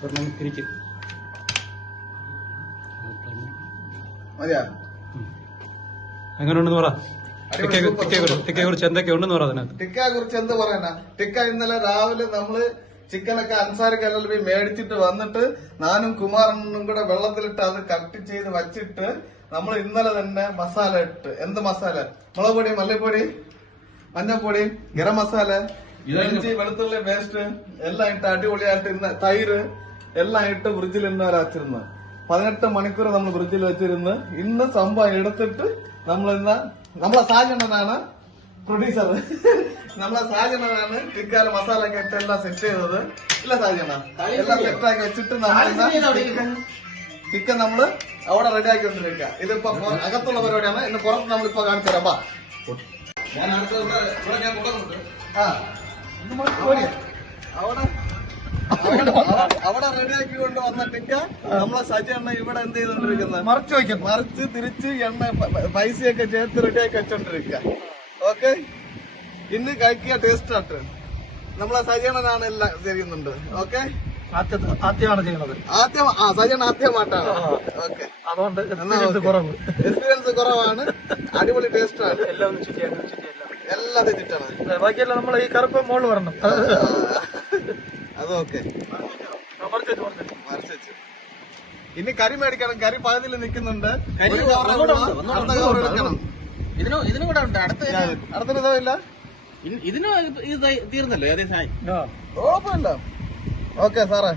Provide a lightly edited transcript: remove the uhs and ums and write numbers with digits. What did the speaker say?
തിരിക്കും. എങ്ങനെ ഉണ്ടെന്ന് പറ. ടിക്കയെ കുറിച്ച് എന്തൊക്കെ ഉണ്ടെന്ന് പറ. അതിനകത്ത് ടിക്കയെ കുറിച്ച് എന്ത് പറയാനാ? ടിക്ക ഇന്നലെ രാവിലെ നമ്മള് ചിക്കനൊക്കെ അൻസാരി കല്ലൽ പോയി മേടിച്ചിട്ട് വന്നിട്ട് ഞാനും കുമാരനും കൂടെ വെള്ളത്തിലിട്ട് അത് കട്ട് ചെയ്ത് വച്ചിട്ട് നമ്മൾ ഇന്നലെ തന്നെ മസാല ഇട്ട്. എന്ത് മസാല? മുളക് പൊടി, മല്ലിപ്പൊടി, മഞ്ഞപ്പൊടി, ഗരം മസാല, ഇഞ്ചി വെളുത്തുള്ളി പേസ്റ്റ് എല്ലാം ഇട്ട് അടിപൊളിയായിട്ട് ഇന്ന് തൈര് എല്ലാം ഇട്ട് ഫ്രിഡ്ജിൽ ഇന്നലെ വച്ചിരുന്നു. 18 മണിക്കൂർ നമ്മൾ ഫ്രിഡ്ജിൽ വെച്ചിരുന്ന് ഇന്ന് സംഭവം എടുത്തിട്ട് നമ്മളെ സാജണ്ണനാണ് പ്രൊഡ്യൂസർ. നമ്മളെ സാജണ്ണനാണ് ടിക്കാല് മസാല ഒക്കെ ഇട്ട് എല്ലാം സെറ്റ് ചെയ്തത്. ഇല്ല സാജണ്ണ എല്ലാം സെറ്റാക്കി വെച്ചിട്ട് ചിക്കൻ നമ്മള് അവിടെ റെഡിയാക്കി വെച്ചിരിക്കുക. ഇതിപ്പോ അകത്തുള്ള പരിപാടിയാണ്. ഇന്ന് പുറത്ത് നമ്മളിപ്പോ കാണിച്ചു തരാം. ഞാൻ അവിടെ റെഡിയാക്കി കൊണ്ട് വന്ന ടിക്ക നമ്മളെ സജി എണ്ണ ഇവിടെ എന്ത് ചെയ്തോണ്ടിരിക്കുന്നത്? മറിച്ച് തിരിച്ച് എണ്ണ പൈസയൊക്കെ ചേർത്ത് റെഡിയാക്കി വെച്ചോണ്ടിരിക്കുക. ഓക്കെ, ഇന്ന് കഴിക്കുക, ടേസ്റ്റ് ആട്ട്. നമ്മളെ സജീണനാണ് എല്ലാം ചെയ്യുന്നുണ്ട്. ഓക്കെ, ആദ്യമാണ് ചെയ്യുന്നത്. സജീണ ആദ്യമായിട്ടാണ്. ഓക്കെ, അതുകൊണ്ട് എക്സ്പീരിയൻസ് കുറവാണ്. അടിപൊളി ടേസ്റ്റ് ആണ്. എല്ലാം തെറ്റിട്ടാണ്. ബാക്കിയെല്ലാം നമ്മൾ ഈ കറുപ്പ് മോള് വരണം. അത് ഓക്കെ, ഇനി കറി മേടിക്കണം. കറി പകുതിയിൽ നിൽക്കുന്നുണ്ട്. ഇതിനും കൂടെ ഉണ്ട്. അടുത്തൊരു ഇതല്ല, ഇതിനും ഇത് തീർന്നല്ലോ. കുഴപ്പമില്ല. ഓക്കെ സാറേ.